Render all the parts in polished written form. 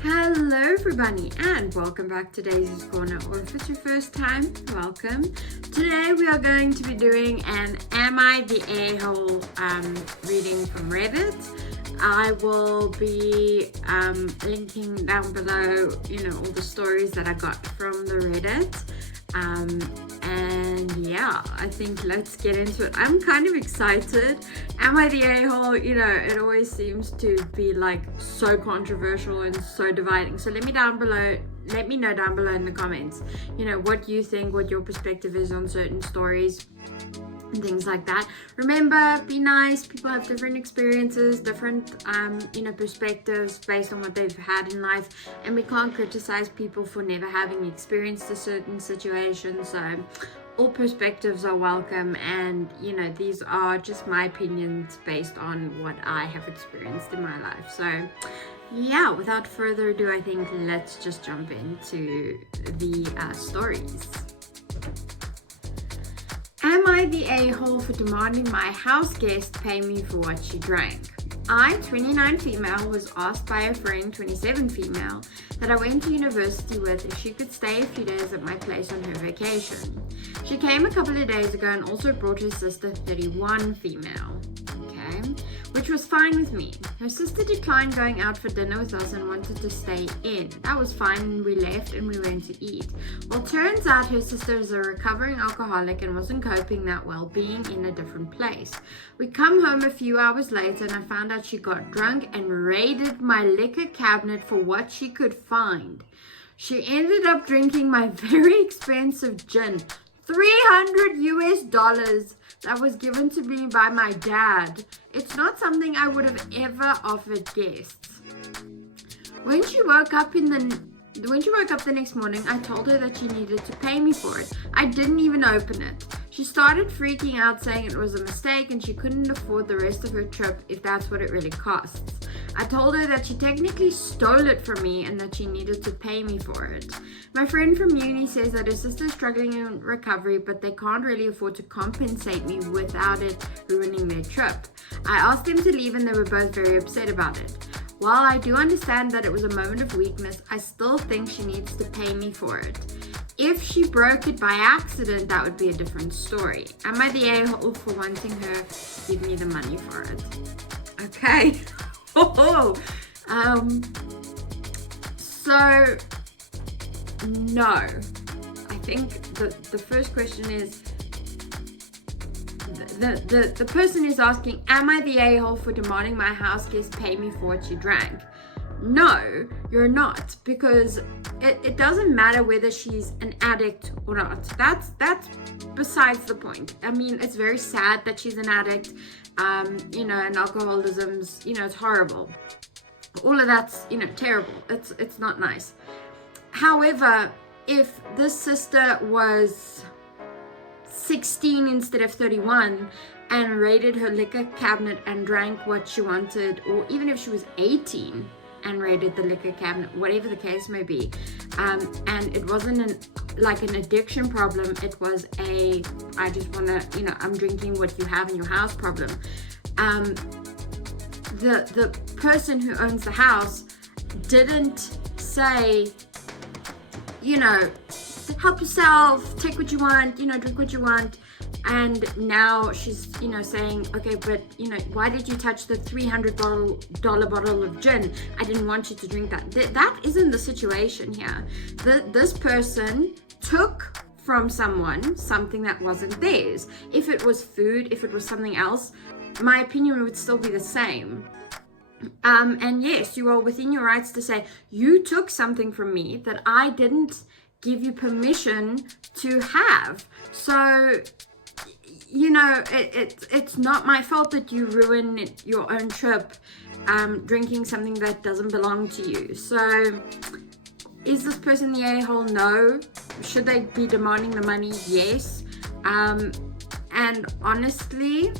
Hello everybody and welcome back to Daisy's Corner, or if it's your first time, welcome. Today we are going to be doing an Am I the A-hole reading from Reddit. I will be linking down below, all the stories that I got from the Reddit. And yeah, I think let's get into it. I'm kind of excited. Am I the a-hole? It always seems to be like so controversial and so dividing. So let me know down below in the comments, what you think, what your perspective is on certain stories and things like that. Remember, be nice. People have different experiences, different perspectives based on what they've had in life, and we can't criticize people for never having experienced a certain situation. So all perspectives are welcome, and these are just my opinions based on what I have experienced in my life. So yeah, without further ado, I think let's just jump into the stories. Am I the a-hole for demanding my house guest pay me for what she drank? I, 29 female, was asked by a friend, 27 female, that I went to university with if she could stay a few days at my place on her vacation. She came a couple of days ago and also brought her sister, 31 female. Which was fine with me. Her sister declined going out for dinner with us and wanted to stay in. That was fine, and we left and we went to eat. Well, turns out her sister is a recovering alcoholic and wasn't coping that well being in a different place. We come home a few hours later and I found out she got drunk and raided my liquor cabinet for what she could find. She ended up drinking my very expensive gin, $300 that was given to me by my dad. It's not something I would have ever offered guests. When she woke up the next morning, I told her that she needed to pay me for it. I didn't even open it. She started freaking out, saying it was a mistake and she couldn't afford the rest of her trip if that's what it really costs. I told her that she technically stole it from me and that she needed to pay me for it. My friend from uni says that her sister's struggling in recovery, but they can't really afford to compensate me without it ruining their trip. I asked them to leave and they were both very upset about it. While I do understand that it was a moment of weakness, I still think she needs to pay me for it. If she broke it by accident, that would be a different story. Am I the a-hole for wanting her to give me the money for it? Okay. So no. I think the first question is, the person is asking, am I the a-hole for demanding my house guest pay me for what she drank? No, you're not, because it doesn't matter whether she's an addict or not. That's besides the point. I mean, it's very sad that she's an addict, and alcoholism's, it's horrible. All of that's, terrible. It's not nice. However, if this sister was 16 instead of 31 and raided her liquor cabinet and drank what she wanted, or even if she was 18 and raided the liquor cabinet, whatever the case may be, and it wasn't an addiction problem, it was I just want to, I'm drinking what you have in your house problem. The person who owns the house didn't say, help yourself, take what you want, drink what you want. And now she's, saying, okay, but, why did you touch the $300 bottle of gin? I didn't want you to drink that. That isn't the situation here. This person took from someone something that wasn't theirs. If it was food, if it was something else, my opinion would still be the same. And yes, you are within your rights to say, you took something from me that I didn't give you permission to have. So, it's not my fault that you ruin your own trip drinking something that doesn't belong to you. So, is this person the a-hole? No. Should they be demanding the money? Yes. And honestly,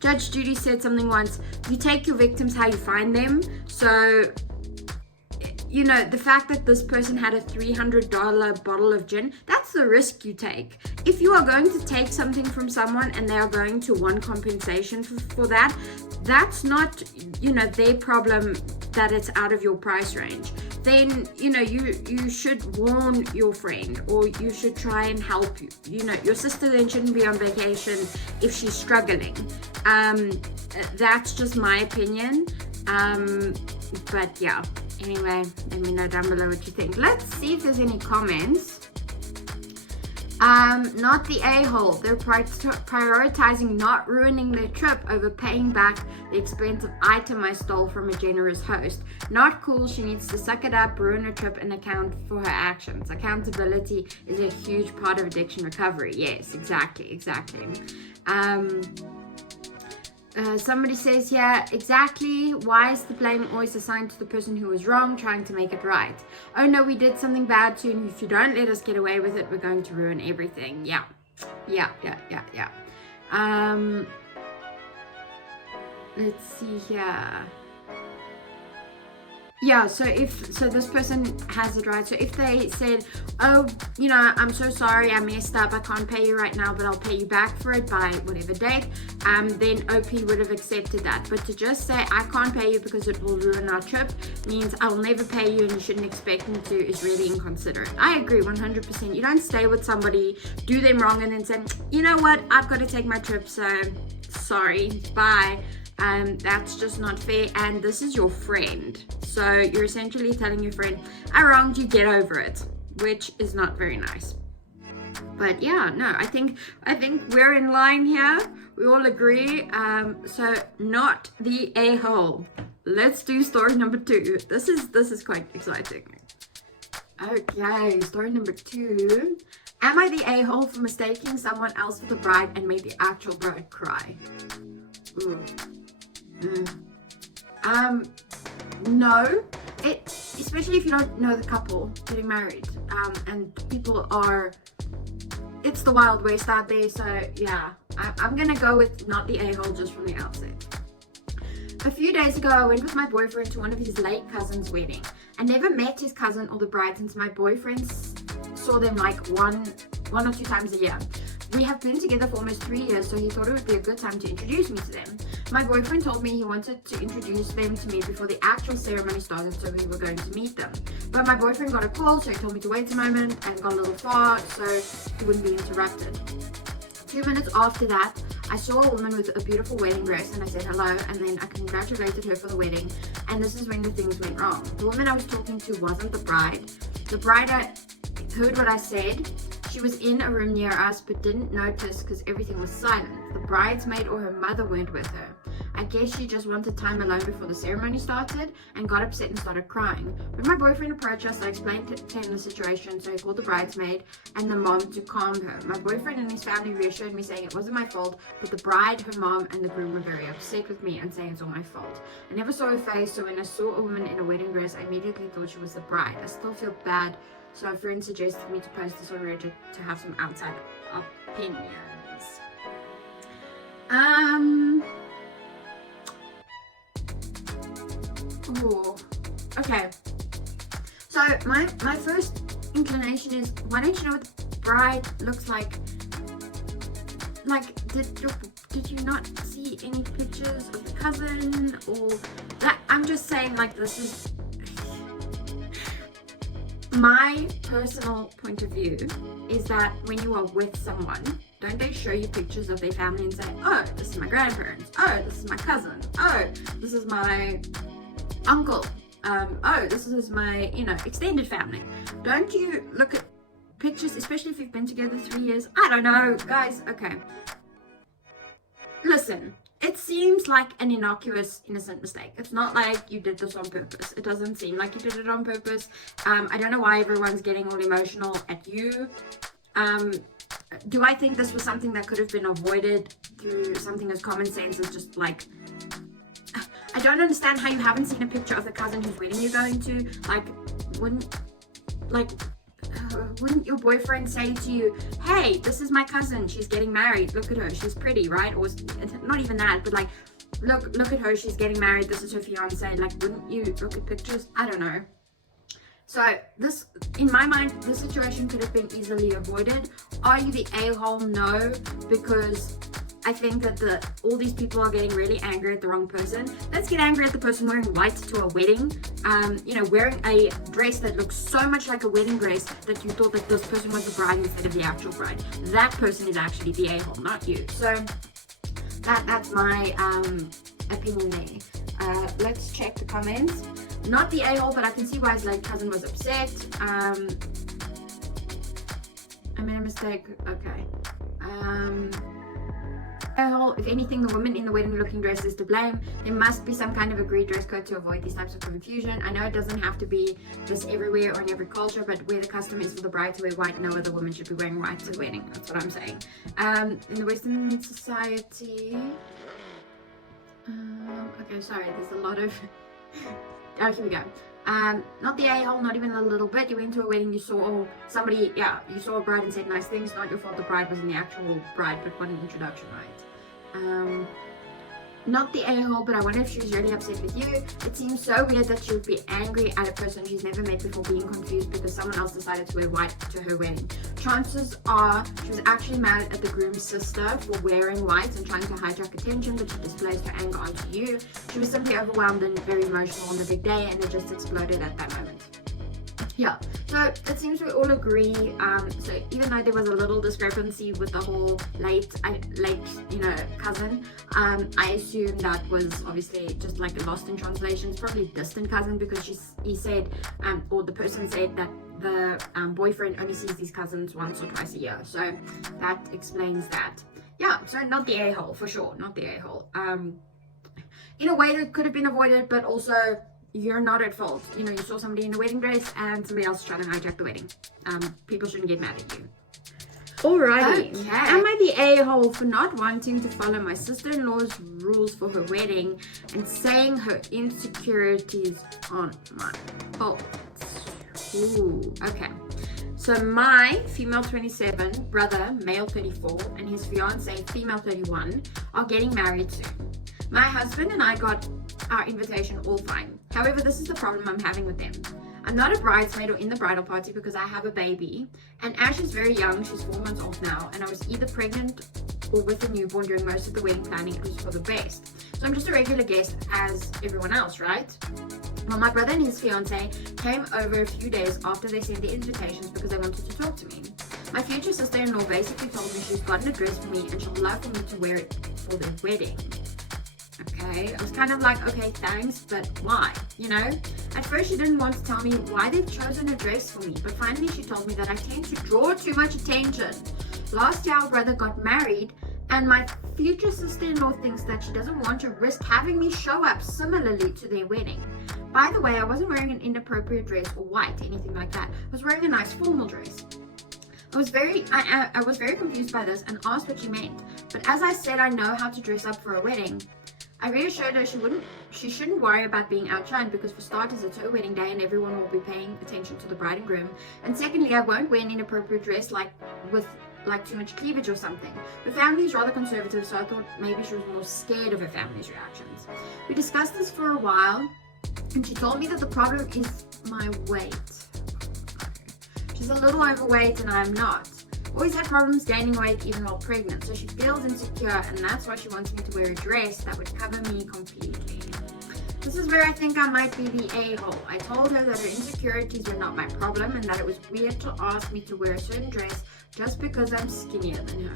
Judge Judy said something once, you take your victims how you find them. So, you know, the fact that this person had a $300 bottle of gin, that's the risk you take. If you are going to take something from someone and they are going to want compensation for that, that's not, you know, their problem that it's out of your price range. Then, you know, you should warn your friend, or you should try and help you. You know, your sister then shouldn't be on vacation if she's struggling. That's just my opinion. But yeah, anyway, let me know down below what you think. Let's see if there's any comments. Not the a-hole. They're prioritizing not ruining their trip over paying back the expensive item I stole from a generous host. Not cool. She needs to suck it up, ruin her trip, and account for her actions. Accountability is a huge part of addiction recovery. Yes, exactly. Somebody says here, exactly, why is the blame always assigned to the person who was wrong, trying to make it right? Oh no, we did something bad too, and if you don't let us get away with it, we're going to ruin everything. Yeah. Let's see here. Yeah, so this person has it right. So if they said, oh, you know, I'm so sorry, I messed up, I can't pay you right now, but I'll pay you back for it by whatever date, then OP would have accepted that. But to just say, I can't pay you because it will ruin our trip, means I'll never pay you and you shouldn't expect me to, is really inconsiderate. I agree 100%. You don't stay with somebody, do them wrong, and then say, you know what, I've got to take my trip, so sorry, bye. That's just not fair, and this is your friend. So you're essentially telling your friend, I wronged you, get over it, which is not very nice. But yeah, no, I think we're in line here. We all agree. So not the a-hole. Let's do story number 2. This is quite exciting. Okay, story number 2. Am I the a-hole for mistaking someone else for the bride and made the actual bride cry? Ooh. No, especially if you don't know the couple getting married, and people are, it's the Wild West out there, so yeah, I'm gonna go with not the a-hole just from the outset. A few days ago, I went with my boyfriend to one of his late cousin's wedding. I never met his cousin or the bride since my boyfriend saw them like one or two times a year. We have been together for almost 3 years, so he thought it would be a good time to introduce me to them. My boyfriend told me he wanted to introduce them to me before the actual ceremony started, so we were going to meet them. But my boyfriend got a call, so he told me to wait a moment and got a little far so he wouldn't be interrupted. 2 minutes after that, I saw a woman with a beautiful wedding dress and I said hello, and then I congratulated her for the wedding, and this is when the things went wrong. The woman I was talking to wasn't the bride. The bride heard what I said. She was in a room near us but didn't notice because everything was silent. The bridesmaid or her mother weren't with her. I guess she just wanted time alone before the ceremony started and got upset and started crying. When my boyfriend approached us, I explained to him the situation, so he called the bridesmaid and the mom to calm her. My boyfriend and his family reassured me, saying it wasn't my fault, but the bride, her mom, and the groom were very upset with me and saying it's all my fault. I never saw her face, so when I saw a woman in a wedding dress, I immediately thought she was the bride. I still feel bad, so a friend suggested me to post this on Reddit to have some outside opinions. Ooh. Okay. So my first inclination is, why don't you know what the bride looks like? Like, did you not see any pictures of the cousin? Or that, I'm just saying, like, this is my personal point of view is that when you are with someone, don't they show you pictures of their family and say, oh, this is my grandparents, oh, this is my cousin, oh, this is my uncle, oh, this is my, extended family. Don't you look at pictures, especially if you've been together 3 years? I don't know, guys. Okay, listen, it seems like an innocuous, innocent mistake. It's not like you did this on purpose. It doesn't seem like you did it on purpose. I don't know why everyone's getting all emotional at you. Do I think this was something that could have been avoided through something as common sense as just like, I don't understand how you haven't seen a picture of the cousin whose wedding you're going to. Like, wouldn't your boyfriend say to you, hey, this is my cousin, she's getting married, look at her, she's pretty, right? Or not even that, but like, look at her, she's getting married, this is her fiance. Like, wouldn't you look at pictures? I don't know. So this, in my mind, this situation could have been easily avoided. Are you the a-hole? No, because I think that all these people are getting really angry at the wrong person. Let's get angry at the person wearing white to a wedding. Wearing a dress that looks so much like a wedding dress that you thought that this person was the bride instead of the actual bride. That person is actually the a-hole, not you. So that's my opinion there. Let's check the comments. Not the a-hole, but I can see why his late cousin was upset. I made a mistake. Okay. A-hole, if anything, the woman in the wedding looking dress is to blame. There must be some kind of agreed dress code to avoid these types of confusion. I know it doesn't have to be just everywhere or in every culture, but where the custom is for the bride to wear white, no other woman should be wearing white to the wedding. That's what I'm saying. In the Western society... okay, sorry, there's a lot of... Oh, here we go. Not the a-hole, not even a little bit. You went to a wedding, you saw somebody, you saw a bride and said nice things. Not your fault the bride wasn't the actual bride, but what an introduction, right? Not the a-hole, but I wonder if she's really upset with you. It seems so weird that she would be angry at a person she's never met before, being confused because someone else decided to wear white to her wedding. Chances are she was actually mad at the groom's sister for wearing white and trying to hijack attention, but she displays her anger onto you. She was simply overwhelmed and very emotional on the big day, and it just exploded at that moment. Yeah, so it seems we all agree. So even though there was a little discrepancy with the whole late cousin, I assume that was obviously just like a lost in translation. It's probably distant cousin, because he said, or the person said that the boyfriend only sees these cousins once or twice a year. So that explains that. Yeah, so not the a-hole for sure, not the a-hole. In a way that could have been avoided, but also, you're not at fault. You saw somebody in a wedding dress and somebody else trying to hijack the wedding. People shouldn't get mad at you. Alrighty. Okay. Am I the a-hole for not wanting to follow my sister-in-law's rules for her wedding and saying her insecurities on my fault? Ooh, okay. So my female 27 brother, male 34, and his fiance, female 31, are getting married soon. My husband and I got our invitation all fine. However, this is the problem I'm having with them. I'm not a bridesmaid or in the bridal party because I have a baby, and Ash is very young, she's 4 months old now, and I was either pregnant or with a newborn during most of the wedding planning. It was for the best. So I'm just a regular guest as everyone else, right? Well, my brother and his fiance came over a few days after they sent the invitations because they wanted to talk to me. My future sister-in-law basically told me she's gotten a dress for me and she'd love for me to wear it for their wedding. Okay, I was kind of like, okay, thanks, but why? At first she didn't want to tell me why they've chosen a dress for me, but finally she told me that I tend to draw too much attention. Last year our brother got married, and my future sister-in-law thinks that she doesn't want to risk having me show up similarly to their wedding. By the way, I wasn't wearing an inappropriate dress or white, anything like that. I was wearing a nice formal dress. I was very confused by this and asked what she meant, but as I said I know how to dress up for a wedding, I reassured her she shouldn't worry about being outshined, because for starters it's her wedding day and everyone will be paying attention to the bride and groom, and secondly I won't wear an inappropriate dress with too much cleavage or something. Her family is rather conservative, so I thought maybe she was more scared of her family's reactions. We discussed this for a while and she told me that the problem is my weight. She's a little overweight and I'm not. Always had problems gaining weight even while pregnant, so she feels insecure, and that's why she wants me to wear a dress that would cover me completely. This is where I think I might be the a-hole. I told her that her insecurities were not my problem and that it was weird to ask me to wear a certain dress just because I'm skinnier than her.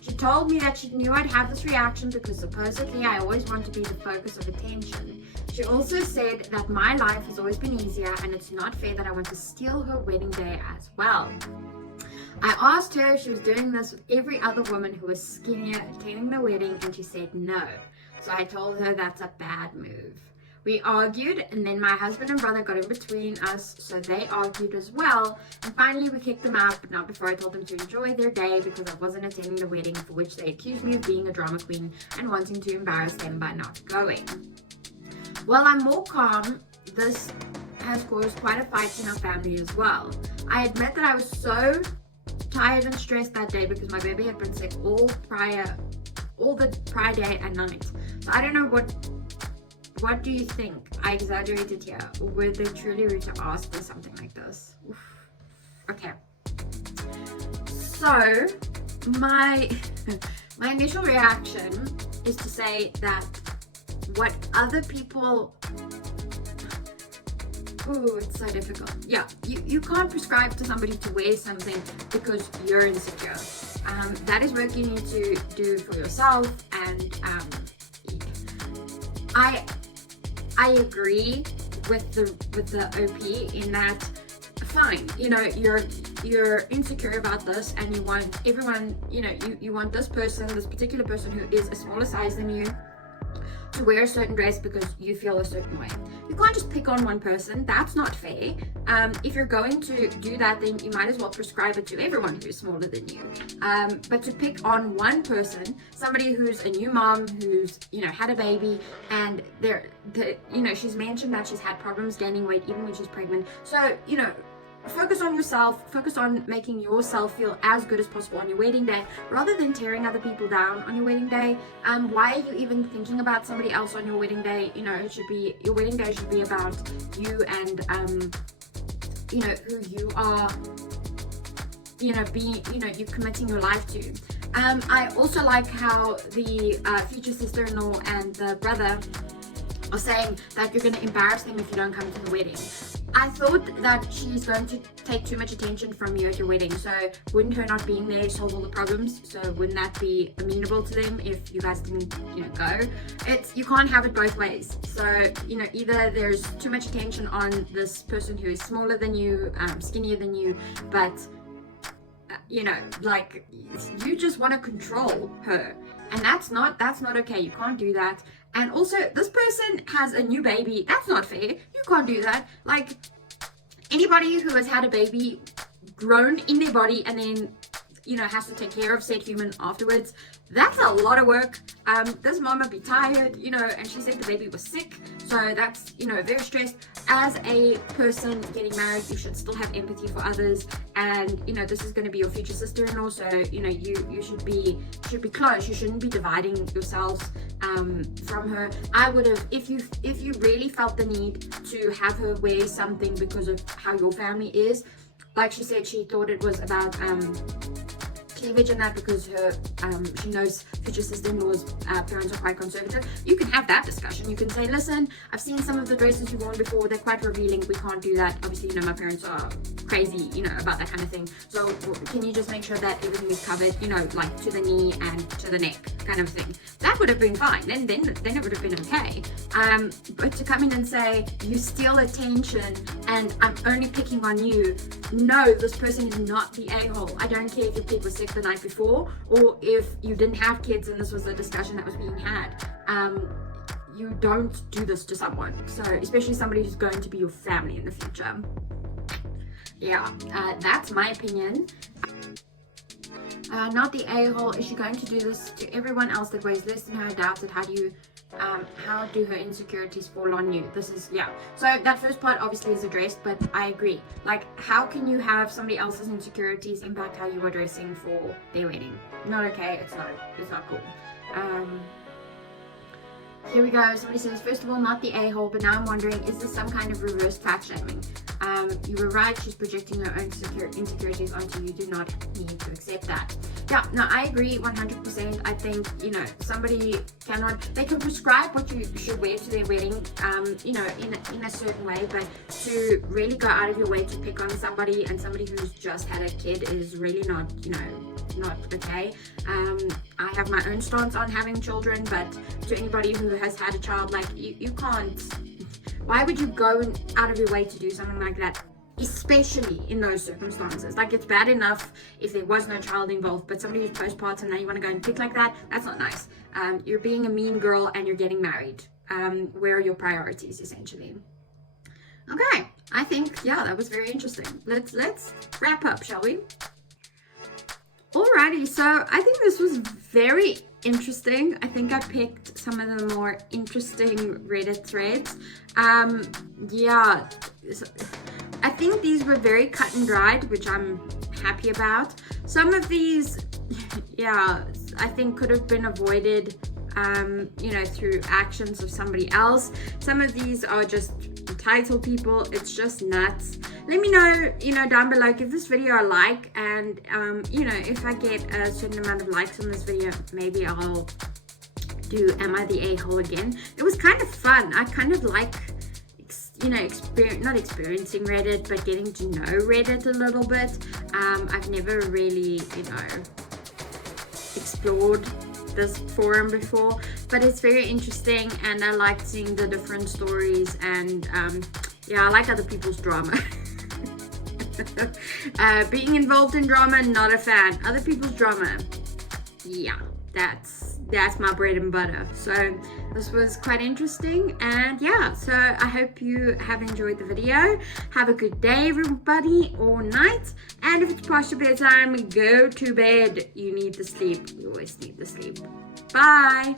She told me that she knew I'd have this reaction because supposedly I always want to be the focus of attention. She also said that my life has always been easier and it's not fair that I want to steal her wedding day as well. I asked her if she was doing this with every other woman who was skinnier attending the wedding, and she said no. So I told her that's a bad move. We argued, and then my husband and brother got in between us, so they argued as well, and finally we kicked them out, but not before I told them to enjoy their day because I wasn't attending the wedding, for which they accused me of being a drama queen and wanting to embarrass them by not going. While I'm more calm, this has caused quite a fight in our family as well. I admit that I was so tired and stressed that day because my baby had been sick all the prior day and night. So I don't know, what do you think? I exaggerated here. Were they truly rude to ask for something like this? Oof. Okay. So, my initial reaction is to say that what other people... Ooh, it's so difficult. Yeah, you can't prescribe to somebody to wear something because you're insecure. That is work you need to do for yourself, and I agree with the OP in that, fine, you know, you're insecure about this and you want everyone, you know, you want this particular person who is a smaller size than you to wear a certain dress because you feel a certain way. You can't just pick on one person. That's not fair. If you're going to do that, then you might as well prescribe it to everyone who's smaller than you. But to pick on one person, somebody who's a new mom, who's, you know, had a baby, and you know, she's mentioned that she's had problems gaining weight even when she's pregnant. So, you know, focus on yourself, focus on making yourself feel as good as possible on your wedding day, rather than tearing other people down on your wedding day. Why are you even thinking about somebody else on your wedding day? You know, it should be, your wedding day should be about you and, you know, who you are, you know, you're committing your life to. I also like how the future sister-in-law and the brother are saying that you're going to embarrass them if you don't come to the wedding. I thought that she's going to take too much attention from you at your wedding, so wouldn't her not being there solve all the problems? So wouldn't that be amenable to them if you guys didn't, you know, go? You can't have it both ways. So, you know, either there's too much attention on this person who is smaller than you, skinnier than you, but you know, like, you just want to control her, and that's not okay. You can't do that. And also, this person has a new baby. That's not fair. You can't do that. Like, anybody who has had a baby grown in their body and then, you know, has to take care of said human afterwards, that's a lot of work. This mom would be tired, you know, and she said the baby was sick, so that's, you know, very stressed. As a person getting married, you should still have empathy for others, and, you know, this is going to be your future sister-in-law, so, you know, you should be close. You shouldn't be dividing yourselves from her. I would have, if you really felt the need to have her wear something because of how your family is, like she said, she thought it was about cleavage and that, because her she knows future sister-in-law's parents are quite conservative. You can have that discussion. You can say, listen, I've seen some of the dresses you've worn before, they're quite revealing, we can't do that. Obviously, you know, my parents are crazy, you know, about that kind of thing, so can you just make sure that everything is covered, you know, like to the knee and to the neck kind of thing. That would have been fine. Then it would have been okay. But to come in and say, you steal attention and I'm only picking on you, no, this person is not the a-hole. I don't care if your kid was sick the night before, or if you didn't have kids and this was a discussion that was being had. You don't do this to someone, so especially somebody who's going to be your family in the future. Yeah, that's my opinion. Not the a-hole. Is she going to do this to everyone else that weighs less than her? Doubts it. How do her insecurities fall on you? This is, yeah. So that first part obviously is addressed, but I agree. Like, how can you have somebody else's insecurities impact how you are dressing for their wedding? Not okay. It's not cool. Here we go. Somebody says, first of all, not the a-hole, but now I'm wondering, is this some kind of reverse fat shaming? You were right, she's projecting her own insecurities onto you. Do not need to accept that. Yeah, no, I agree 100%. I think, you know, they can prescribe what you should wear to their wedding, you know, in a certain way, but to really go out of your way to pick on somebody, and somebody who's just had a kid, is really not, you know, not okay. I have my own stance on having children, but to anybody who has had a child, like, you can't. Why would you go out of your way to do something like that, especially in those circumstances? Like, it's bad enough if there was no child involved, but somebody who's postpartum, now you want to go and pick like that? That's not nice. You're being a mean girl and you're getting married. Where are your priorities, essentially? Okay, I think, yeah, that was very interesting. Let's wrap up, shall we? Alrighty, so I think this was very interesting. I think I picked some of the more interesting Reddit threads. Yeah, I think these were very cut and dried, which I'm happy about. Some of these, yeah, I think could have been avoided you know, through actions of somebody else. Some of these are just entitled people. It's just nuts. Let me know, you know, down below. Give this video a like, and you know, if I get a certain amount of likes on this video, maybe I'll do Am I the A-hole again. It was kind of fun. I kind of like, you know, not experiencing Reddit, but getting to know Reddit a little bit. I've never really, you know, explored this forum before, but it's very interesting, and I like seeing the different stories, and yeah, I like other people's drama. Being involved in drama, not a fan. Other people's drama, yeah, that's my bread and butter. So this was quite interesting, and yeah, so I hope you have enjoyed the video. Have a good day, everybody, or night, and if it's past your bedtime, go to bed. You need the sleep. You always need the sleep. Bye.